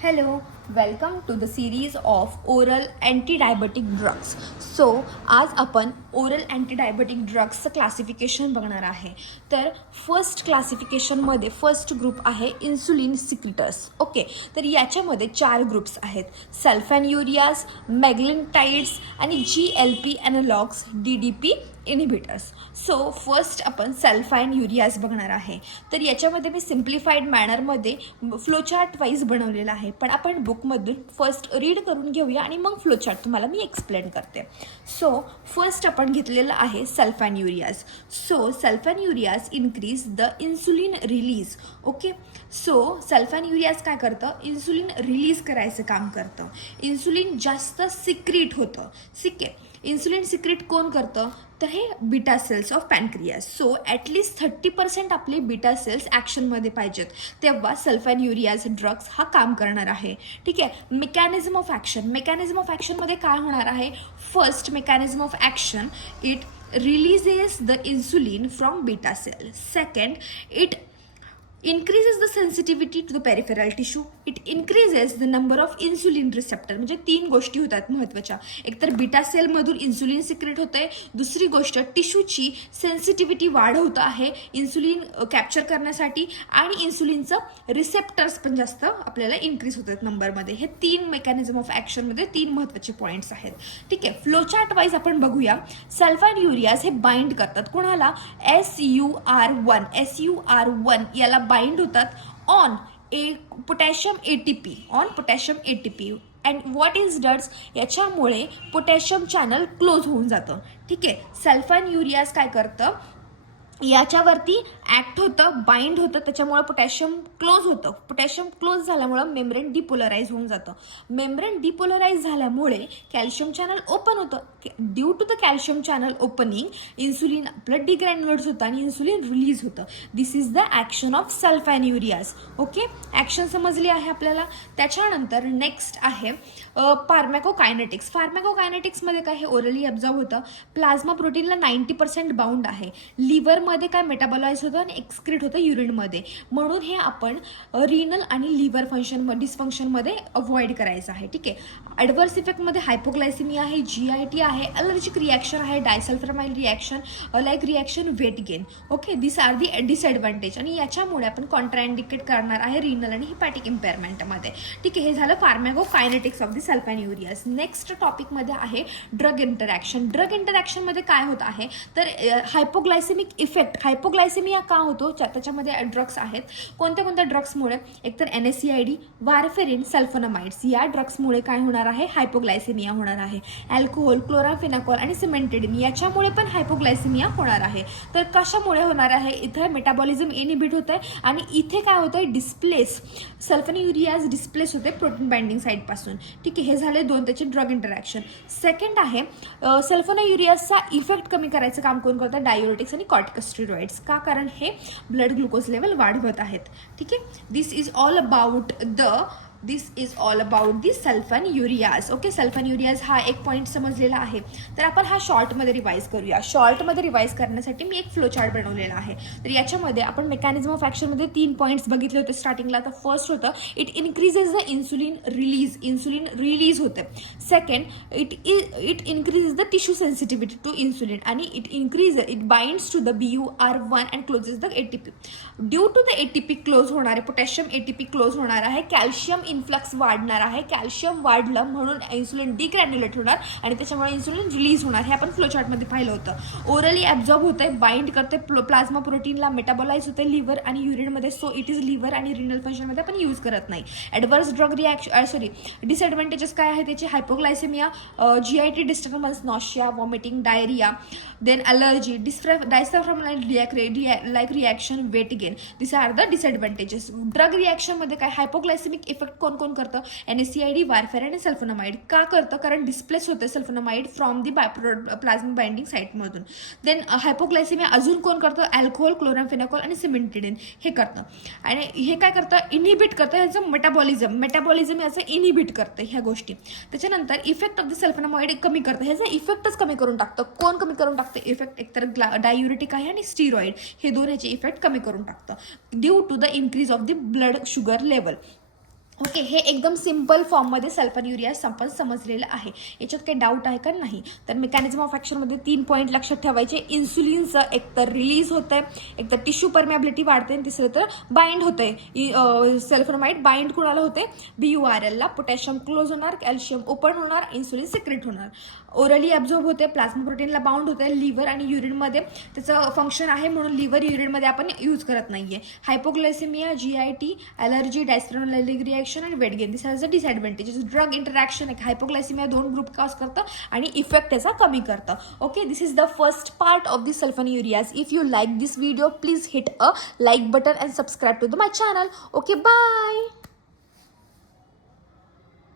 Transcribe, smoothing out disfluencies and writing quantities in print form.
Hello, welcome to the series of oral anti-diabetic drugs. So, आज आपण oral anti-diabetic drugsचं classification बघणार आहे. तर फर्स्ट क्लासिफिकेशनमध्ये फर्स्ट ग्रुप आहे इन्सुलिन सिक्रिटर्स. ओके, तर याच्यामध्ये 4 ग्रुप्स आहेत: सल्फॅन्युरियाज, मॅग्लिंटाइड्स आणि GLP ॲनालॉग्स, DDP inhibitors. So first आपण सल्फॅन्युरियाज बघणार आहे. तर याच्यामध्ये मी सिम्प्लिफाईड मॅनरमध्ये फ्लोचार्ट वाईज बनवलेला आहे, पण आपण बुकमधून फर्स्ट रीड करून घेऊया आणि मग फ्लोचार्ट तुम्हाला मी एक्सप्लेन करते. सो फर्स्ट आपण घेतलेलं आहे sulfonylureas. So sulfonylureas increase the insulin release. Okay, so sulfonylureas काय करतं? इन्सुलिन रिलीज करायचं काम करतं. इन्सुलिन जास्त सिक्रीट होतं. ठीक आहे, इन्सुलिन सिक्रेट कोण करतं? तर हे beta cells of pancreas. So at least 30% आपले बीटा सेल्स ॲक्शनमध्ये पाहिजेत, तेव्हा सल्फॅन्युरियाज ड्रग्स हा काम करणार आहे. ठीक आहे, मेकॅनिझम ऑफ ॲक्शनमध्ये काय होणार आहे? First mechanism of action, it releases the insulin from beta cell. Second, it increases the sensitivity to the peripheral tissue. It increases the number of insulin receptor. म्हणजे 3 गोष्टी होतात महत्त्वाच्या. एकतर बीटा सेलमधून इन्सुलिन सिक्रेट होते, दुसरी गोष्ट टिश्यूची सेन्सिटिव्हिटी वाढवत आहे इन्सुलिन कॅप्चर करण्यासाठी, आणि इन्सुलिनचं रिसेप्टर्स पण जास्त आपल्याला इन्क्रीज होतात नंबरमध्ये. हे 3 मेकॅनिझम ऑफ ॲक्शनमध्ये 3 महत्त्वाचे पॉईंट्स आहेत. ठीक आहे, फ्लोचार्ट वाईज आपण बघूया. सल्फॅन्युरियाज हे बाइंड करतात कोणाला? SUR1 याला बाइंड होतात on potassium ATP, and what is dots? याच्यामुळे पोटॅशियम चॅनल क्लोज होऊन जातं. ठीक आहे, सल्फॅन्युरियाज काय करतं? याच्यावरती ॲक्ट होतं, बाइंड होतं, त्याच्यामुळे पोटॅशियम क्लोज होतं. पोटॅशियम क्लोज झाल्यामुळं मेम्ब्रेन डिपोलराईज होऊन जातं. मेम्ब्रेन डिपोलराईज झाल्यामुळे कॅल्शियम चॅनल ओपन होतं. Due to the calcium channel opening insulin आपलं डिग्रॅन्युलेट होतं आणि इन्सुलिन रिलीज होतं. This is the action of sulfonylureas. Okay, action समजली आहे आपल्याला. त्याच्यानंतर नेक्स्ट आहे फार्मॅकोकायनेटिक्स. फार्मॅकोकायनेटिक्समध्ये काय? हे ओरली ॲब्झॉर्ब होतं. प्लाझ्मा प्रोटीनला 90% बाउंड आहे. लिव्हरमध्ये काय मेटाबॉलाइज होतं आणि एक्सक्रीट होतं युरिनमध्ये. म्हणून हे आपण रिनल आणि लिव्हर डिस्फंक्शनमध्ये अवॉइड करायचं आहे. ठीक आहे, ॲडव्हर्स इफेक्टमध्ये हायपोग्लायसिमिया आहे, GIT आहे, अलर्जिक रिॲक्शन आहे, disulfamide reaction, like reaction, weight gain. Okay, this are the disadvantage, आणि याच्यामुळे आपण कॉन्ट्राइंडिकेट करणार आहे रिनल आणि हिपॅटिक इम्पेअरमेंटमध्ये. ठीक आहे, हे झालं फार्मॅकोकायनेटिक्स ऑफ दी सल्फॅन्युरियाज. नेक्स्ट टॉपिकमध्ये आहे ड्रग इंटरॅक्शन. ड्रग इंटरॅक्शनमध्ये काय होत आहे? तर हायपोग्लायसिमिक इफेक्ट, हायपोग्लायसिमिया का होतो? त्याच्यामध्ये ड्रग्स आहेत. कोणत्या ड्रग्समुळे? एकतर NSAID, वारफेरिन, सल्फोनामाइड्स. या ड्रग्समुळे काय होणार आहे? हायपोग्लायसिमिया होणार आहे. अल्कोहोल, क्लोराफेनाकॉल आणि सिमेंटेडिन याच्यामुळे पण हायपोग्लायसिमिया होणार आहे. तर कशामुळे होणार आहे? इथं मेटाबॉलिझम इनिबिट होत आहे, आणि इथे काय होतंय? डिस्प्लेस, सल्फॅन्युरियाज डिस्प्लेस होते प्रोटीन बाइंडिंग साईडपासून. ठीक आहे, हे झाले 2 त्याचे ड्रग इंटरॅक्शन. सेकंड आहे सल्फोनायुरियाजचा इफेक्ट कमी करायचं काम कोण करतं? डायुरेटिक्स आणि कॉर्टिकोस्टेरॉइड्स. का? कारण हे ब्लड ग्लुकोज लेवल वाढवत आहेत. ठीक आहे, this is all about the sulfonylureas. Okay, sulfonylureas हा एक पॉईंट समजलेला आहे. तर आपण हा शॉर्टमध्ये रिवाईज करूया. शॉर्टमध्ये रिवाईज करण्यासाठी मी एक फ्लोचार्ट बनवलेला आहे. तर याच्यामध्ये आपण मेकॅनिझम ऑफ ॲक्शनमध्ये 3 पॉईंट्स बघितले होते स्टार्टिंगला. तर फर्स्ट होतं it increases the insulin release होते. Second, it increases the tissue sensitivity to insulin, आणि it binds to the BUR1 and closes the ATP. Due to the ATP close होणार आहे, potassium ATP close होणार आहे, calcium influx वाढणार आहे. Calcium वाढलं म्हणून इन्सुलिन डिग्रॅन्युलेट होणार आणि त्याच्यामुळे इन्सुलिन रिलीज होणार. हे आपण फ्लोचार्टमध्ये पाहिलं होतं. ओरली ॲब्झॉर्ब होते, बाइंड करते प्लाझ्मा प्रोटीनला, मेटाबॉलाइज होते लिव्हर आणि युरिनमध्ये. सो इट इज लिव्हर आणि रिनल फंक्शनमध्ये आपण यूज करत नाही. ॲडव्हर्स ड्रग डिसएडव्हान्टेजेस काय आहे त्याची? Hypoglycaemia, GIT disturbance, nausea, vomiting, diarrhoea, then allergy, disulfamide like reaction, weight gain. This are the disadvantages. Drug रिॲक्शनमध्ये काय? हायपोग्लायसिमिक इफेक्ट कोण करतं? NSAID, वारफेरिन आणि सल्फोनामाइड. का करतं? कारण डिस्प्लेस होते sulfonamide from the plasma binding साईटमधून. देन हायपोग्लायसिमिया अजून कोण करतं? अल्कोहोल, क्लोराफेनाकॉल आणि सिमेंटेडिन हे करतं. आणि हे काय करतं? इनिबिट करतं ह्याचं मेटाबॉलिझम याचं इनिबिट करतं ह्या गोष्टी. त्याच्यानंतर इफेक्ट ऑफ द सल्फोनामाइड कमी करतं. ह्याचा इफेक्टच कमी करून टाकतं. कोण कमी करून टाकतं इफेक्ट? एकतर डायुरेटिक आहे आणि स्टिरॉइड, हे 2 ह्याचे इफेक्ट कमी करून टाकतं due to the increase of the blood sugar level. Okay, हे एकदम सिम्पल फॉर्ममध्ये सल्फरयुरियाज आपण समजलेलं आहे. याच्यात काही डाऊट आहे का? नाही. तर मेकॅनिझम ऑफ ॲक्शनमध्ये 3 पॉईंट लक्षात ठेवायचे. इन्सुलिनचं एकतर रिलीज होतं आहे, एकतर टिश्यू परमेबिलिटी वाढते, आणि तिसरं तर बाइंड होतं आहे. सल्फरमाइड बाइंड कुणाला होते? BURLला. पोटॅशियम क्लोज होणार, कॅल्शियम ओपन होणार, इन्सुलिन सिक्रेट होणार. ओरली ॲब्झॉर्ब होते, प्लाझ्मा प्रोटीनला बाउंड होते, लिव्हर आणि युरिनमध्ये त्याचं फंक्शन आहे, म्हणून लिव्हर युरिनमध्ये आपण यूज करत नाही आहे. हायपोग्लायसेमिया, GIT, ॲलर्जी, डायस्ट्रोनॅलिक रिॲक्शन आणि weight gain, this are the disadvantages. Drug interaction, एक हायपोग्लायसेमिया 2 ग्रुप कॉज करतं आणि इफेक्ट त्याचा कमी करतं. Okay, this is the first part of the sulfonylureas. If you like this video, please hit a like button and subscribe to my channel. Okay, bye.